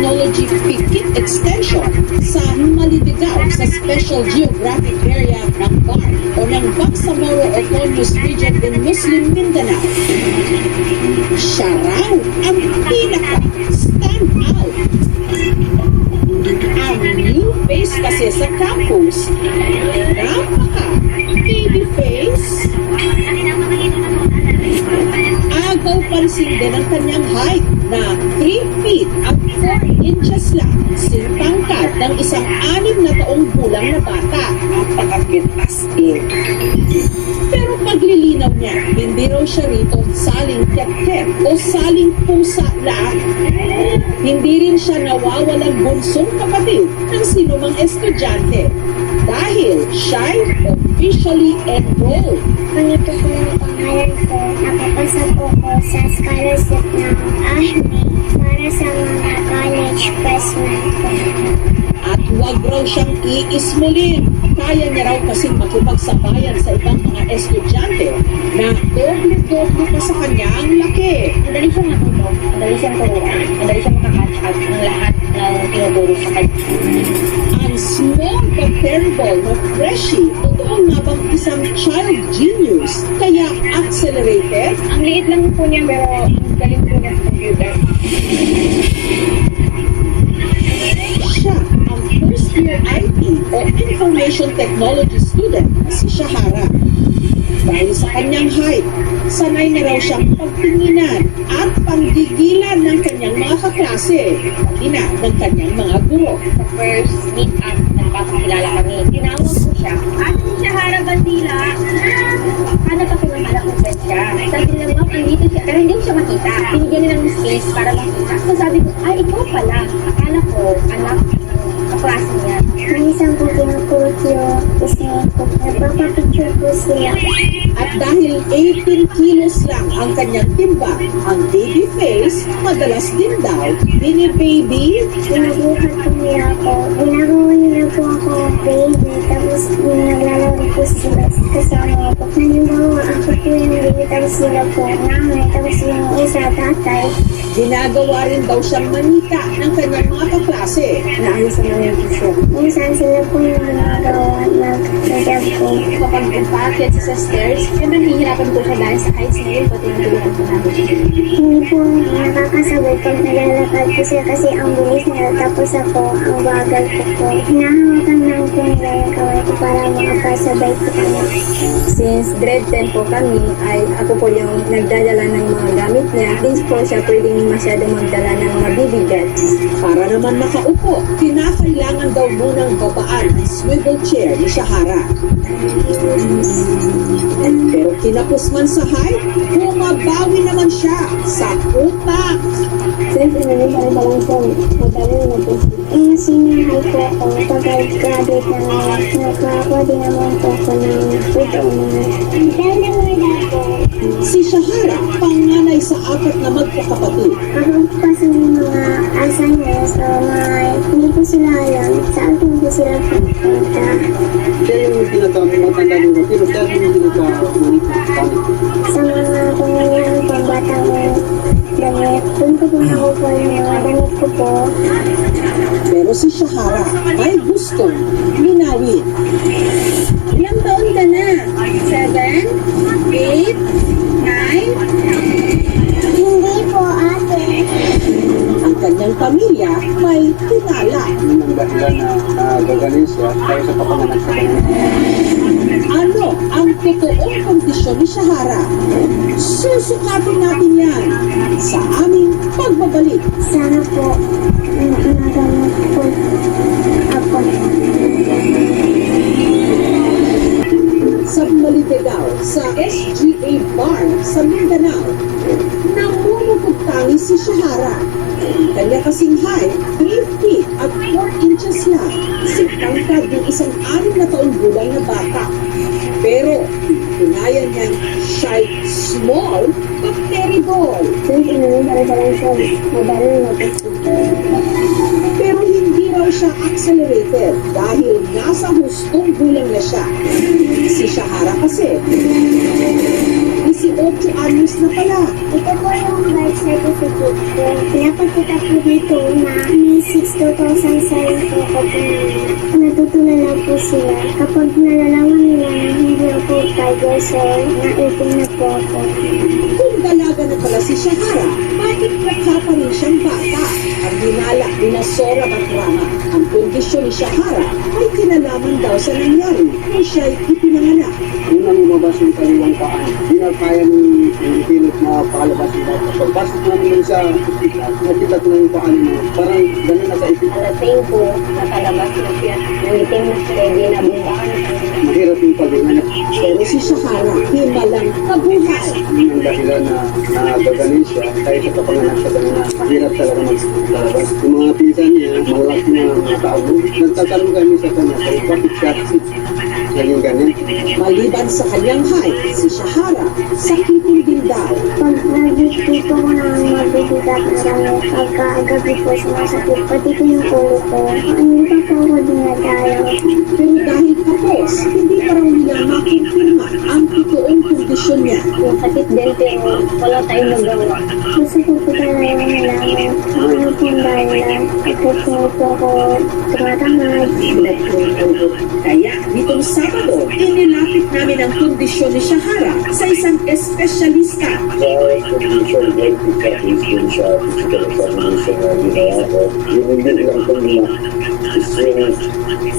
Technology Pikit Extension sa Malidigao sa Special Geographic Area ng BAR o ng Bangsamoro Autonomous Region in Muslim Mindanao. Siya raw ang pinaka-stand out. Ang new face kasi sa campus, napaka-baby face. Agaw pansin din ang kanyang height na 3 feet at 4 inches lang. Sintangkad ng isang 6 na taong gulang na bata. Napakapintas din. Pero paglilinaw niya, hindi raw siya rito saling ket-ket o saling pusa lang. Hindi rin siya nawawalang bunsong kapatid ng sinumang estudyante dahil siya'y officially enrolled. Ganito po ang pangalan ko. Nakapasa po ko sa scholarship ng AHME para sa mga college freshmen po. At huwag raw siyang iismulin. Kaya niya raw kasing makipagsabayan sa ibang mga estudyante na doble-doble pa sa kanya ang laki. Madali siyang matuto, madali siyang turuan, madali siyang makakatch up ng lahat ng tinuturo sa kanya. Ang small but terrible na freshie, totoo nga bang isang child genius? Kaya accelerated? Ang liit lang po niya pero galing po niya sa computer. Siya ang first year IT o Information Technology student na si Shahara. Dahil sa kanyang height, sanay na raw siyang pagtinginan at panggigilan ng kanyang mga kaklase, pati na ng kanyang mga guro. Sa first meet-up, nagpapakilala kami. Tinawag ko siya, Ate Shahara Bandila. Hanap ako ng anak ko friend siya. Sabi nila, ma'am, andito siya. Pero hindi ko siya makita. Binigyan nila ng space para makita. So sabi ko, ay, ikaw pala. Akala ko, anak ng kaklase niya. Minsan po kinukultyo, kasi nagpapapicture po sila. At dahil 18 kilos lang ang kanyang timbang, ang baby face, madalas din daw, mini-baby. Pinabuhat po nila ako. Ginagawa nila po ako baby. Tapos naglalaro po sila kasama ko. Halimbawa, ako po yung baby. Tapos sila po nanay. Tapos yung isa tatay. Ginagawa rin daw siyang manika ng kanyang mga kaklase. Naayos na lang yung show. Minsan sila po yung ginagawa nag-job ko. Kapag umpakit sa stairs, yun nahihirapan po siya dahil sa heights na yun, pati natulungan po namin. Hindi po nakakasabay pag naglalakad po siya kasi ang bilis niya. Tapos ako, ang bagal ko po. Hinahawakan lang po nila yung kaway ko para makapasabay po kami. Since grade 10 po kami, ay ako po yung nagdadala ng mga gamit niya. Hindi po siya pwedeng masyadong magdala ng mabibigat. Para naman makaupo, kinakailangan daw munang babaan ang swivel chair ni Shahara. Pero kinapos man sa height, bumabawi naman siya sa utak. Since inaniba rin pa lang po, madali na po. Senior high po ako. Pag-graduate naman, nakakuha din naman po ako ng ito mga. Dahil naman ako. Si Shahara, panganay sa 4 na magkakapatid. Ako pa sa mga assignments o mga hindi ko sila alam. Saan ko sila pupunta. Siya yung pinaka-matanda ng pero dahil yung pinaka-manipit. Sa mga pangyayaring pambatang damit, doon ko po nakukuha yung mga damit ko po. Pero si Shahara may gustong minawin. Ilang taon ka na? 7? 8? 9? Hindi po ate. Ang kanyang pamilya may tinala. Yung ang dahilan na gagaling siya, tayo sa papanganak sa kanya. Ano ang totoong kondisyon ni Shahara? Susukatin natin yan sa aming pagbabalik. Sana po magamot po ako. Sa Malidigao, sa SGA Bar sa Mindanao, namumupugtangi si Shahara. Kanya kasing height, 3 feet at 4 inches lang. Sintangkad ng isang 6 na taong gulang na bata. Pero, tunayan niyang shy, small, but terrible. Since inaniba rin pa lang po, madali na po. Pero hindi raw siya accelerated dahil nasa hustong gulang na siya. Si Shahara kasi, 18 anyos na pala. Ito po yung birth certificate ko. Pinapakita po dito na may 2007 po ako pinanganak. Natutulala po sila. Kapag nalalaman nila na hindi ako 5 years old, na 18 na po ako. Kung dalaga na pala si Shahara, bakit mukha pa rin siyang bata? Ang hinala ni Sora Batrama, ang kondisyon ni Shahara ay kinalaman daw sa nangyari nung siya'y ipinanganak. Unang lumabas yung kanilang paan. Hindi na kaya ng pilot na palabas yung bata. Pagpasok namin yung sa hospital, nakita ko na yung paan mo. Parang gano'n na sa isip. Pagdating ko, nakalabas na siya. Nangitim na siya, ginabumbahan. Mahirap yung pag-inganak. Pero si Shahara, himalang kabuhay. Yun ang dahilan na nagagaling siya. Kahit sa kapanganak siya kanina, mahirap talaga maglalabas. Yung mga pinsan niya, malaki na mga tao. Nagtatanong kami sa kanya, kaya bakit siya naging ganun? Maliban sa kanyang height, si Shahara, sakitin din daw. Pag nagdito ko na mabibigat na kami, pagkagabi po sumasakit, pati po yung ulo ko, hindi pa po ako dinadayo. Pero dahil kapos, hindi pa raw nila makumpirma ang totoong kondisyon niya. Yung sakit din, pero wala tayong magawa. Gusto ko po talaga malaman kung ano po ang dahilan. Kapag po ako tumatamad, Kaya nitong Sabado, inilapit namin ang kondisyon ni Shahara sa isang espesyalista. Sa condition vertical is dun sa physical examination na ginawa ko. Yung hindi lang kung is yung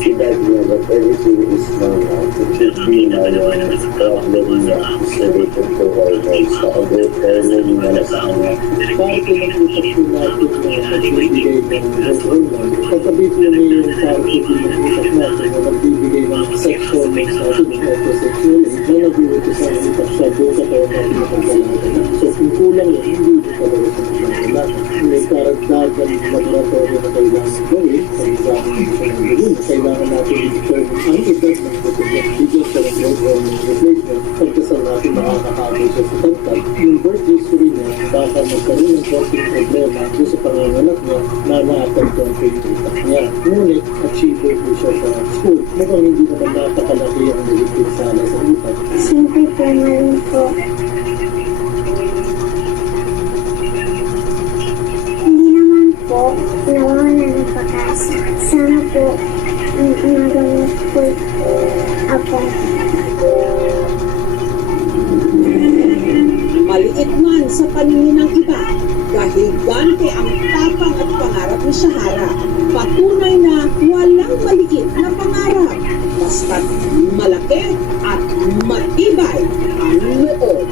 edad niya, but everything is normal. It should be na yung problem niya is related to hormones. Sa other niya na sa kanya. Parang pinag-usap po natin na nagbibigay ng hormone. Pagkabit mo na yung parang pinag-usap natin na nagbibigay ng sex hormones natin, yung heterosexual, na nag-iwito sa itak siya doon sa kaya natin na pagkalaga. So kung kulang yun, hindi ito talaga sa pagkalaga. May karagdagan laboratory na kailangan gawin sa examination ng dugun. Kailangan natin i-determine ang edad ng dugun niya. Bigyan siya ng growth hormone replacement. Pagkasal natin makakakagay siya sa tagtag. Yung birth history niya, baka magkaroon ng konting problema doon sa panganganak niya na na-affect ang pagkitak niya. Ngunit, achiever po siya sa school. Mukhang hindi naman nakakalaki ang nagiging sala sa utak. siyempre po meron po. Hindi naman po nawawalan ng pag-asa. Sana po magamit po ako. Maliit man sa paningin ng iba, dahil gante ang tapang at pangarap ni Shahara, patunay na walang maliit na pangarap, basta't malaki at matibay ang loob.